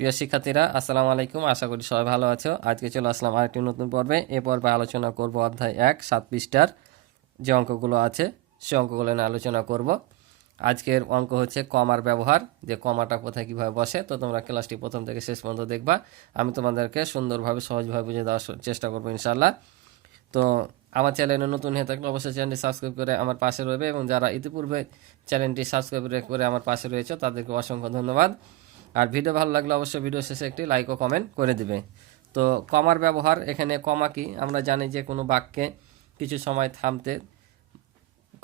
প্রিয় শিক্ষার্থীরা, আসসালামু আলাইকুম। আশা করি সবাই ভালো আছো। আজকে চলে আসলাম আরেকটি নতুন পর্বে। এ পর্বে আলোচনা করব অধ্যায় এক, সাত পৃষ্ঠার। যে অঙ্কগুলো আছে, সে অঙ্কগুলো নিয়ে আলোচনা করব। আজকের অঙ্ক হচ্ছে কমার ব্যবহার। যে কমাটা কোথায় কীভাবে বসে, তো তোমরা ক্লাসটি প্রথম থেকে শেষ পর্যন্ত দেখবা। আমি তোমাদেরকে সুন্দরভাবে, সহজভাবে বুঝে দেওয়ার চেষ্টা করব ইনশাল্লাহ তো আমার চ্যানেলে নতুন হয়ে থাকলে অবশ্যই চ্যানেলটি সাবস্ক্রাইব করে আমার পাশে রয়েবে এবং যারা ইতিপূর্বে চ্যানেলটি সাবস্ক্রাইব করে আমার পাশে রয়েছে, তাদেরকে অসংখ্য ধন্যবাদ। আর ভিডিও ভালো লাগলে অবশ্যই ভিডিও শেষে একটি লাইক ও কমেন্ট করে দিবে। তো কমার ব্যবহার, এখানে কমা কি? আমরা জানি যে কোনো বাক্যে কিছু সময় থামতে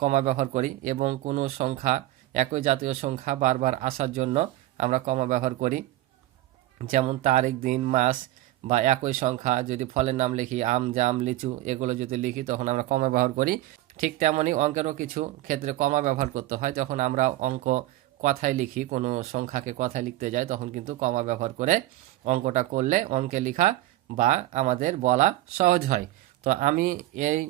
কমা ব্যবহার করি এবং কোনো সংখ্যা, একই জাতীয় সংখ্যা বারবার আসার জন্য আমরা কমা ব্যবহার করি। যেমন তারিখ, দিন, মাস বা একই সংখ্যা, যদি ফলের নাম লিখি, আম, জাম, লিচু এগুলো যদি লিখি, তখন আমরা কমা ব্যবহার করি। ঠিক তেমনই অঙ্কেরও কিছু ক্ষেত্রে কমা ব্যবহার করতে হয়। যখন আমরা অঙ্ক কথায় লিখি, কোনো সংখ্যাকে কথায় লিখতে যাই, তখন কিন্তু কমা ব্যবহার করে অঙ্কটা করলে অঙ্কে লেখা বা আমাদের বলা সহজ হয়। তো আমি এই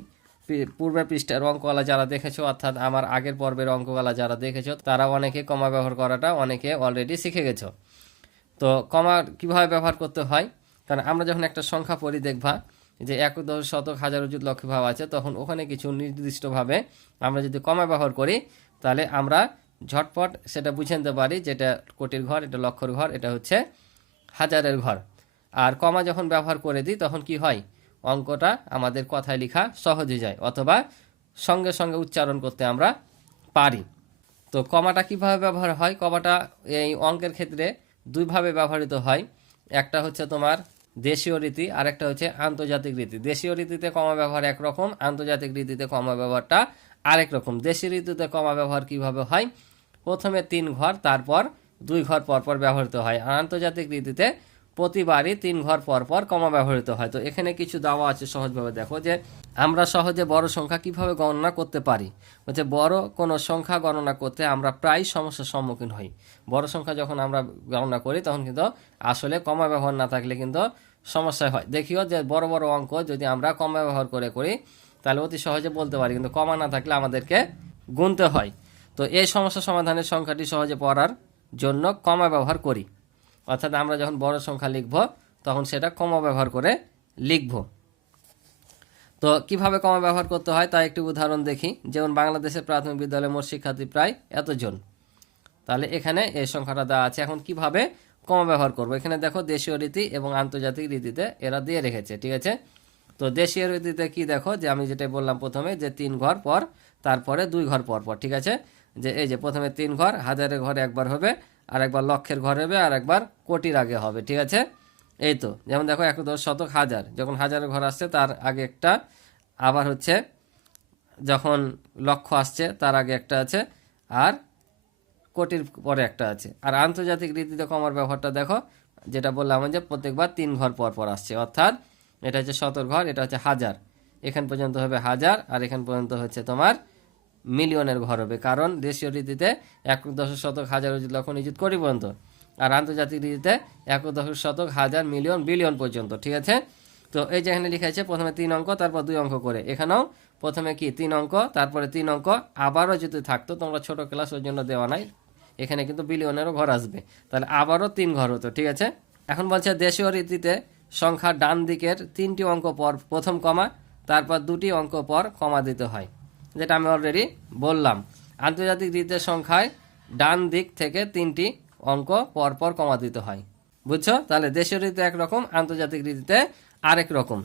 পূর্বের পৃষ্ঠার অঙ্কওয়ালা যারা দেখেছ, অর্থাৎ আমার আগের পর্বের অঙ্কওয়ালা যারা দেখেছ, তারা অনেকে কমা ব্যবহার করাটা অনেকে অলরেডি শিখে গেছো। তো কমা কীভাবে ব্যবহার করতে হয়? কারণ আমরা যখন একটা সংখ্যা পড়ি দেখবা যে এক দশ শতক হাজার উচিত লক্ষ ভাব আছে, তখন ওখানে কিছু নির্দিষ্টভাবে আমরা যদি কমা ব্যবহার করি, তাহলে আমরা ঝটপট সেটা বুঝে নিতে পারি যেটা কোটির ঘর, এটা লক্ষর ঘর, এটা হচ্ছে হাজারের ঘর। আর কমা যখন ব্যবহার করে দিই, তখন কি হয়? অঙ্কটা আমাদের কথায় লেখা সহজ যায়, অথবা সঙ্গে সঙ্গে উচ্চারণ করতে আমরা পারি। তো কমাটা কীভাবে ব্যবহার হয়? কমাটা এই অঙ্কের ক্ষেত্রে দুইভাবে ব্যবহৃত হয়। একটা হচ্ছে তোমার দেশীয় রীতি আর একটা হচ্ছে আন্তর্জাতিক রীতি। দেশীয় রীতিতে কমা ব্যবহার একরকম, আন্তর্জাতিক রীতিতে কমা ব্যবহারটা আরেক রকম। দেশীয় রীতিতে কমা ব্যবহার কীভাবে হয়? প্রথমে তিন ঘর, তারপর দুই ঘর পর পর ব্যবহৃত হয়। আর আন্তর্জাতিক রীতিতে প্রতিবারই তিন ঘর পর পর কমা ব্যবহৃত হয়। তো এখানে কিছু দেওয়া আছে সহজভাবে। দেখো যে, আমরা সহজে বড় সংখ্যা কীভাবে গণনা করতে পারি? হচ্ছে বড় কোনো সংখ্যা গণনা করতে আমরা প্রায় সমস্যার সম্মুখীন হই। বড় সংখ্যা যখন আমরা গণনা করি, তখন কিন্তু আসলে কমা ব্যবহার না থাকলে কিন্তু সমস্যা হয়। দেখিও যে, বড় বড় অঙ্ক যদি আমরা কমা ব্যবহার করে করি, তাহলে অতি সহজে বলতে পারি। কিন্তু কমা না থাকলে আমাদেরকে গুনতে হয়। তো এই সমস্যা সমাধানের সংখ্যাটি সহজে পড়ার জন্য কমা ব্যবহার করি। অর্থাৎ আমরা যখন বড় সংখ্যা লিখব, তখন সেটা কমা ব্যবহার করে লিখব। তো কীভাবে কমা ব্যবহার করতে হয় তা একটি উদাহরণ দেখি। যেমন বাংলাদেশের প্রাথমিক বিদ্যালয়ে মোট শিক্ষার্থী প্রায় এতজন। তাহলে এখানে এই সংখ্যাটা দেওয়া আছে। এখন কীভাবে কমা ব্যবহার করব? এখানে দেখো দেশীয় রীতি এবং আন্তর্জাতিক রীতিতে এরা দিয়ে রেখেছে, ঠিক আছে? তো দেশীয় রীতিতে কি দেখো? যে আমি যেটা বললাম প্রথমে, যে তিন ঘর পর, তারপরে দুই ঘর পর পর, ঠিক আছে? যে এই যে প্রথমে তিন ঘর, হাজারের ঘর একবার হবে, আর একবার লক্ষের ঘর হবে, আর একবার কোটির আগে হবে, ঠিক আছে? এই তো, যেমন দেখো এক দশ শতক হাজার, যখন হাজারের ঘর আসছে, তার আগে একটা, আবার হচ্ছে যখন লক্ষ আসছে, তার আগে একটা আছে, আর কোটির পরে একটা আছে। আর আন্তর্জাতিক রীতিতে কমার ব্যবহারটা দেখো, যেটা বললাম যে প্রত্যেকবার তিন ঘর পর পর আসছে, অর্থাৎ এটা হচ্ছে শতর ঘর, এটা হচ্ছে হাজার। এখান পর্যন্ত হবে হাজার, আর এখান পর্যন্ত হচ্ছে তোমার মিলিয়নের ঘর হবে। কারণ দেশীয় রীতিতে এক দশ শতক হাজার লক্ষ নিযুত কোটি পর্যন্ত আর আন্তর্জাতিক রীতিতে এক দশ শতক হাজার মিলিয়ন, বিলিয়ন পর্যন্ত। ঠিক আছে? তো এই যে এখানে লেখা আছে, প্রথমে তিন অঙ্ক, তারপর দুই অঙ্ক করে। এখানেও প্রথমে কি? তিন অঙ্ক, তারপরে তিন অঙ্ক। আবারও যদি থাকতো, তোমরা ছোট ক্লাস ওই জন্য দেওয়া নাই। এখানে কিন্তু বিলিয়নেরও ঘর আসবে। তাহলে আবারও তিন ঘর হতো, ঠিক আছে? এখন বলছে দেশীয় রীতিতে সংখ্যা ডান দিকের তিনটি অঙ্ক পর প্রথম কমা, তারপর দুটি অঙ্ক পর কমা দিতে হয়। যেটা আমি অলরেডি বললাম। আন্তর্জাতিক রীতির সংখ্যায় ডান দিক থেকে তিনটি অঙ্ক পর পর কমা দিতে হয়। বুঝছ? তাহলে দেশীয় রীতিতে একরকম আন্তর্জাতিক রীতিতে আরেক রকম।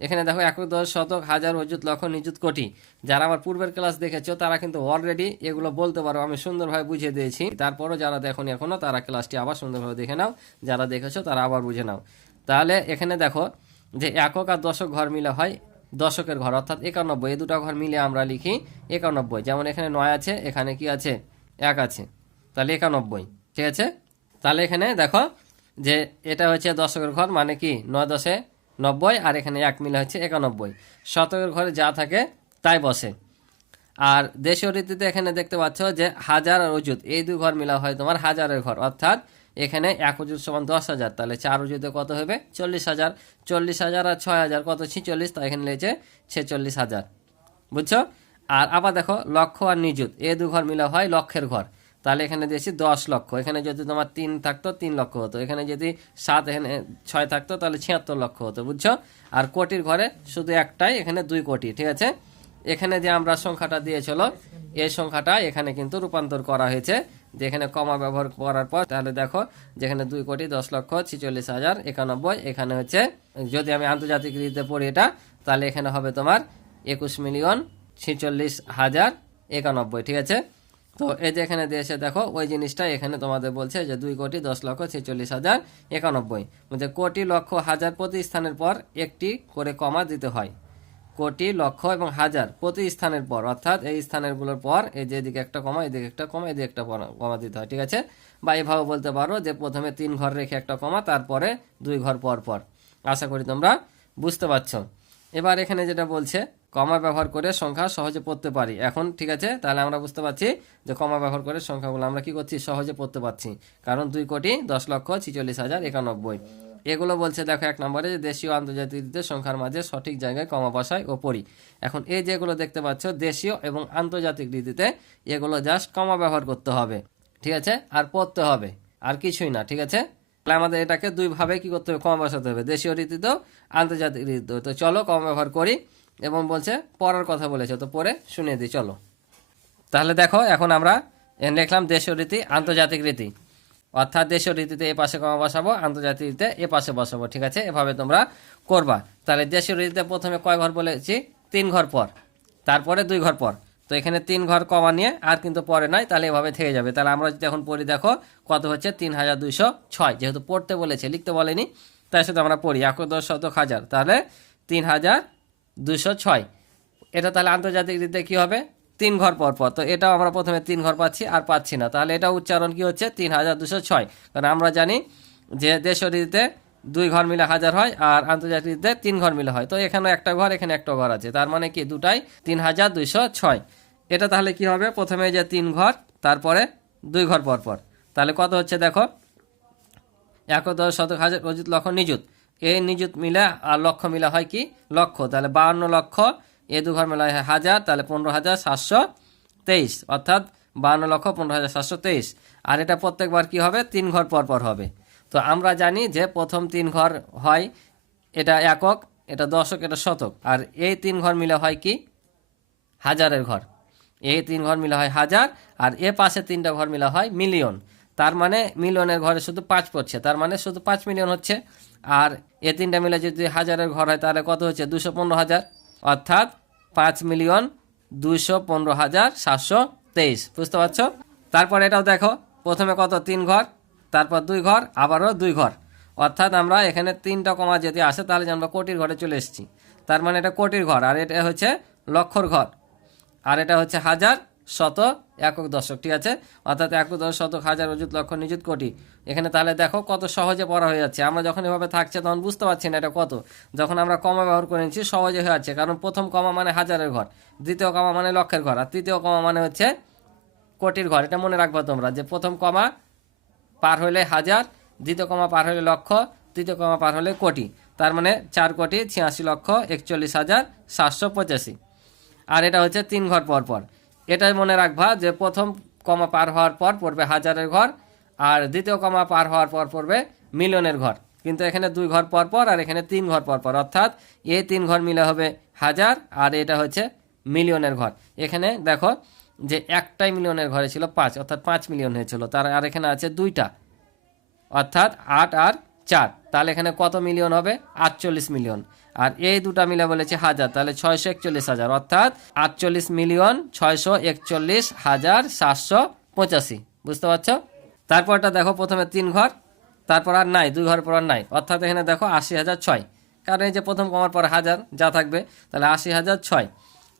এখানে দেখো এক দশ শতক হাজার অযুত লক্ষ নিযুত কোটি। যারা আমার পূর্বের ক্লাস দেখেছ, তারা কিন্তু অলরেডি এগুলো বলতে পারো, আমি সুন্দরভাবে বুঝিয়ে দিয়েছি। তারপরও যারা দেখোনি এখনও, তারা ক্লাসটি আবার সুন্দরভাবে দেখে নাও। যারা দেখেছ, তারা আবার বুঝে নাও। তাহলে এখানে দেখো যে একক আর দশক ঘর মিলে হয় দশকের ঘর, অর্থাৎ একানব্বই, এই দুটো ঘর মিলে আমরা লিখি একানব্বই। যেমন এখানে নয় আছে, এখানে কি আছে? এক আছে। তাহলে একানব্বই, ঠিক আছে? তাহলে এখানে দেখো যে এটা হচ্ছে দশকের ঘর মানে কি? নয় দশে নব্বই, আর এখানে এক মিলে হচ্ছে একানব্বই। শতকের ঘরে যা থাকে, তাই বসে। আর দেশীয় রীতিতে এখানে দেখতে পাচ্ছ যে হাজার আর অজুত এই দুই ঘর মিলা হয় তোমার হাজারের ঘর, অর্থাৎ এখানে এক অজুত সমান দশ হাজার। তাহলে চার অজুতে কত হবে? চল্লিশ হাজার। চল্লিশ হাজার আর ছয় হাজার, কত? ছিচল্লিশ। তাই এখানে লেগেছে ছেচল্লিশ হাজার। বুঝছ? আর আবার দেখো লক্ষ আর নিযুত, এ দু ঘর মিলা হয় লক্ষের ঘর। তাহলে এখানে দিয়েছি দশ লক্ষ। এখানে যদি তোমার তিন থাকতো, তিন লক্ষ হতো। এখানে যদি সাত, এখানে ছয় থাকতো, তাহলে ছিয়াত্তর লক্ষ হতো, বুঝছ? আর কোটির ঘরে শুধু একটাই, এখানে দুই কোটি, ঠিক আছে? এখানে যে আমরা সংখ্যাটা দিয়েছিল এই সংখ্যাটা এখানে কিন্তু রূপান্তর করা হয়েছে। যে এখানে কমা ব্যবহার করার পর, তাহলে দেখো যেখানে দুই কোটি দশ লক্ষ ছিচল্লিশ হাজার একানব্বই, এখানে হচ্ছে, যদি আমি আন্তর্জাতিক রীতিতে পড়ি এটা, তাহলে এখানে হবে তোমার একুশ মিলিয়ন ছিচল্লিশ হাজার একানব্বই, ঠিক আছে? তো এই যে এখানে দিয়েছে, দেখো, ওই জিনিসটা এখানে তোমাদের বলছে যে দুই কোটি দশ লক্ষ ছেচল্লিশ হাজার একানব্বই। মানে কোটি লক্ষ হাজার প্রতি স্থানের পর একটি করে কমা দিতে হয়। কোটি, লক্ষ এবং হাজার প্রতি স্থানের পর, অর্থাৎ এই স্থানেরগুলোর পর এই যে এদিকে একটা কমা, এদিকে একটা কমা, এদিকে একটা কমা দিতে হয়, ঠিক আছে? বা এভাবে বলতে পারো যে প্রথমে তিন ঘর রেখে একটা কমা, তারপরে দুই ঘর পর পর। আশা করি তোমরা বুঝতে পারছ। এবার এখানে যেটা বলছে, কমা ব্যবহার করে সংখ্যা সহজে পড়তে পারি। এখন, ঠিক আছে? তাহলে আমরা বুঝতে পারছি যে কমা ব্যবহার করে সংখ্যাগুলো আমরা কি করছি? সহজে পড়তে পারছি। কারণ দুই কোটি, দশ লক্ষ, ছিচল্লিশ হাজার, একানব্বই। এগুলো বলছে, দেখো এক নম্বরে যে দেশীয় ও আন্তর্জাতিক রীতিতে সংখ্যার মাঝে সঠিক জায়গায় কমা বসায় ও পড়ি এখন এই যেগুলো দেখতে পাচ্ছ, দেশীয় এবং আন্তর্জাতিক রীতিতে, এগুলো জাস্ট কমা ব্যবহার করতে হবে, ঠিক আছে? আর পড়তে হবে, আর কিছুই না, ঠিক আছে? তাহলে আমাদের এটাকে দুইভাবে কি করতে হবে? কমা বসাতে হবে, দেশীয় রীতিতেও আন্তর্জাতিক রীতিতেও তো। চলো কমা ব্যবহার করি, এবং বলছে পড়ার কথা বলেছে, তো পরে শুনে দিই, চলো। তাহলে দেখো, এখন আমরা দেখলাম দেশীয় রীতি, আন্তর্জাতিক রীতি। অর্থাৎ দেশীয় রীতিতে এ পাশে কমা বসাবো, আন্তর্জাতিক রীতিতে এ পাশে বসাবো, ঠিক আছে? এভাবে তোমরা করবা। তাহলে দেশীয় রীতিতে প্রথমে কয় ঘর বলেছি? তিন ঘর পর। তারপরে দুই ঘর পর। তো এখানে তিন ঘর কমা নিয়ে আর কিন্তু পরে নাই তাহলে এভাবে থেকে যাবে। তাহলে আমরা যদি এখন পড়ি, দেখো, কত হচ্ছে? তিন হাজার দুইশো ছয়। যেহেতু পড়তে বলেছে, লিখতে বলেনি, তাই সাথে আমরা পড়ি। এক দশ শতক হাজার। তাহলে তিন হাজার দুশো ছয়। এটা তাহলে আন্তর্জাতিক রীতিতে কী হবে? তিন ঘর পর পর। তো এটাও আমরা প্রথমে তিন ঘর পাচ্ছি আর পাচ্ছি না। তাহলে এটা উচ্চারণ কি হচ্ছে? তিন হাজার দুশো ছয়। কারণ আমরা জানি যে দেশীয় রীতিতে দুই ঘর মিলে হাজার হয় আর আন্তর্জাতিক রীতিতে তিন ঘর মিলে হয়। তো এখানে একটা ঘর, এখানে একটা ঘর আছে। তার মানে কি? দুটাই তিন হাজার দুইশো ছয়। এটা তাহলে কি হবে? প্রথমে যে তিন ঘর, তারপরে দুই ঘর পর পর। তাহলে কত হচ্ছে দেখো? একদশ শতক হাজার অজিত লক্ষ নিযুত। এই নিযুত মিলে আর লক্ষ মিলে হয় কি? লক্ষ। তাহলে বাহান্ন লক্ষ এ দু ঘর মিলে হয় হাজার, তাহলে পনেরো হাজার সাতশো তেইশ, অর্থাৎ বাহান্ন লক্ষ পনেরো হাজার সাতশো তেইশ। আর এটা প্রত্যেকবার কি হবে? তিন ঘর পর পর হবে। তো আমরা জানি যে প্রথম তিন ঘর হয় এটা একক, এটা দশক, এটা শতক। আর এই তিন ঘর মিলে হয় কি? হাজারের ঘর। এই তিন ঘর মিলে হয় হাজার, আর এ পাশে তিনটা ঘর মিলে হয় মিলিয়ন। তার মানে মিলিয়নের ঘরে শুধু পাঁচ পড়ছে, তার মানে শুধু পাঁচ মিলিয়ন হচ্ছে। আর এ তিনটা মিলে যদি হাজারের ঘর হয়, তাহলে কত হচ্ছে? দুশো পনেরো হাজার। অর্থাৎ পাঁচ মিলিয়ন দুশো পনেরো হাজার সাতশো তেইশ। বুঝতে পারছ? তারপর এটাও দেখো, প্রথমে কত? তিন ঘর, তারপর দুই ঘর, আবারও দুই ঘর। অর্থাৎ আমরা এখানে তিনটা কমা যদি আসে, তাহলে আমরা কোটির ঘরে চলে এসেছি। তার মানে এটা কোটির ঘর, আর এটা হচ্ছে লক্ষর ঘর। আর এটা হচ্ছে হাজার শত একক দশক, ঠিক আছে? অর্থাৎ একক দশ শতক হাজার অযুত লক্ষ নিযুত কোটি। এখানে তাহলে দেখো কত সহজে পড়া হয়ে যাচ্ছে। আমরা যখন এভাবে থাকছে তখন বুঝতে পারছি না এটা কত। যখন আমরা কমা ব্যবহার করে নিচ্ছি, সহজে হয়ে যাচ্ছে। কারণ প্রথম কমা মানে হাজারের ঘর, দ্বিতীয় কমা মানে লক্ষের ঘর, আর তৃতীয় কমা মানে হচ্ছে কোটির ঘর। এটা মনে রাখব তোমরা যে প্রথম কমা পার হলে হাজার, দ্বিতীয় কমা পার হলে লক্ষ, তৃতীয় কমা পার হলে কোটি। তার মানে চার কোটি ছিয়াশি লক্ষ একচল্লিশ হাজার সাতশো পঁচাশি। আর এটা হচ্ছে তিন ঘর পর পর এটাই মনে রাখবা যে প্রথম কমা পার হওয়ার পর পড়বে হাজারের ঘর, আর দ্বিতীয় কমা পার হওয়ার পর পড়বে মিলিয়নের ঘর। কিন্তু এখানে দুই ঘর পর পর, আর এখানে তিন ঘর পর পর। অর্থাৎ এই তিন ঘর মিলে হবে হাজার, আর এটা হচ্ছে মিলিয়নের ঘর। এখানে দেখো যে একটাই মিলিয়নের ঘরে ছিল পাঁচ, অর্থাৎ পাঁচ মিলিয়ন হয়েছিল। তার আর এখানে আছে দুইটা, অর্থাৎ আট আর চার। তাহলে এখানে কত মিলিয়ন হবে? আটচল্লিশ মিলিয়ন। আর এই দুটা মিলে বলেছে হাজার, তাহলে ছয়শো একচল্লিশ হাজার, অর্থাৎ আটচল্লিশ মিলিয়ন ছয়শো একচল্লিশ হাজার সাতশো পঁচাশি। বুঝতে পারছ? তারপরটা দেখো প্রথমে তিন ঘর, তারপর আর নাই, দুই ঘর পর আর নাই, অর্থাৎ এখানে দেখো আশি হাজার ছয়। কারণ এই যে প্রথম কমার পর হাজার যা থাকবে, তাহলে আশি হাজার ছয়।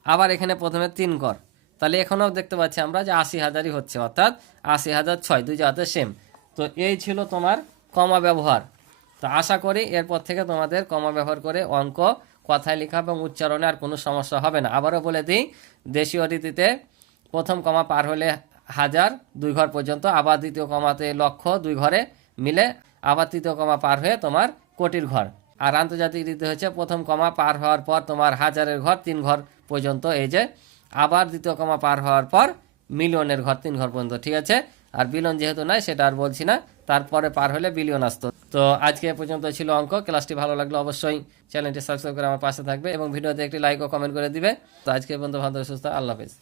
আবার এখানে প্রথমে তিন ঘর, তাহলে এখনও দেখতে পাচ্ছি আমরা যে আশি হাজারই হচ্ছে, অর্থাৎ আশি হাজার ছয়, দুই জাতের সেম তো এই ছিল তোমার কমা ব্যবহার। তো আশা করি এরপর থেকে তোমাদের কমা ব্যবহার করে অঙ্ক, কথায় লেখা এবং উচ্চারণে আর কোনো সমস্যা হবে না। আবারও বলে দিই, দেশীয় রীতিতে প্রথম কমা পার হলে হাজার, দুই ঘর পর্যন্ত। আবার দ্বিতীয় কমাতে লক্ষ, দুই ঘরে মিলে আবার তৃতীয় কমা পার হয়ে তোমার কোটির ঘর। আর আন্তর্জাতিক রীতি হচ্ছে প্রথম কমা পার হওয়ার পর তোমার হাজারের ঘর, তিন ঘর পর্যন্ত। এই যে, আবার দ্বিতীয় কমা পার হওয়ার পর মিলিয়নের ঘর, তিন ঘর পর্যন্ত। ঠিক আছে? আর বিলিয়ন যেহেতু নাই, সেটা আর বলছি না। তারপরে পার হলে বিলিয়ন আসতো। তো আজকে পর্যন্ত ছিল অঙ্ক। ক্লাসটি ভালো লাগল অবশ্যই চ্যানেলটি সাবস্ক্রাইব করে আমার পাশে থাকবে এবং ভিডিওতে একটি লাইক ও কমেন্ট করে দিবে। তো আজকে পর্যন্ত ভালো সুস্থ আল্লাহ হাফিজ।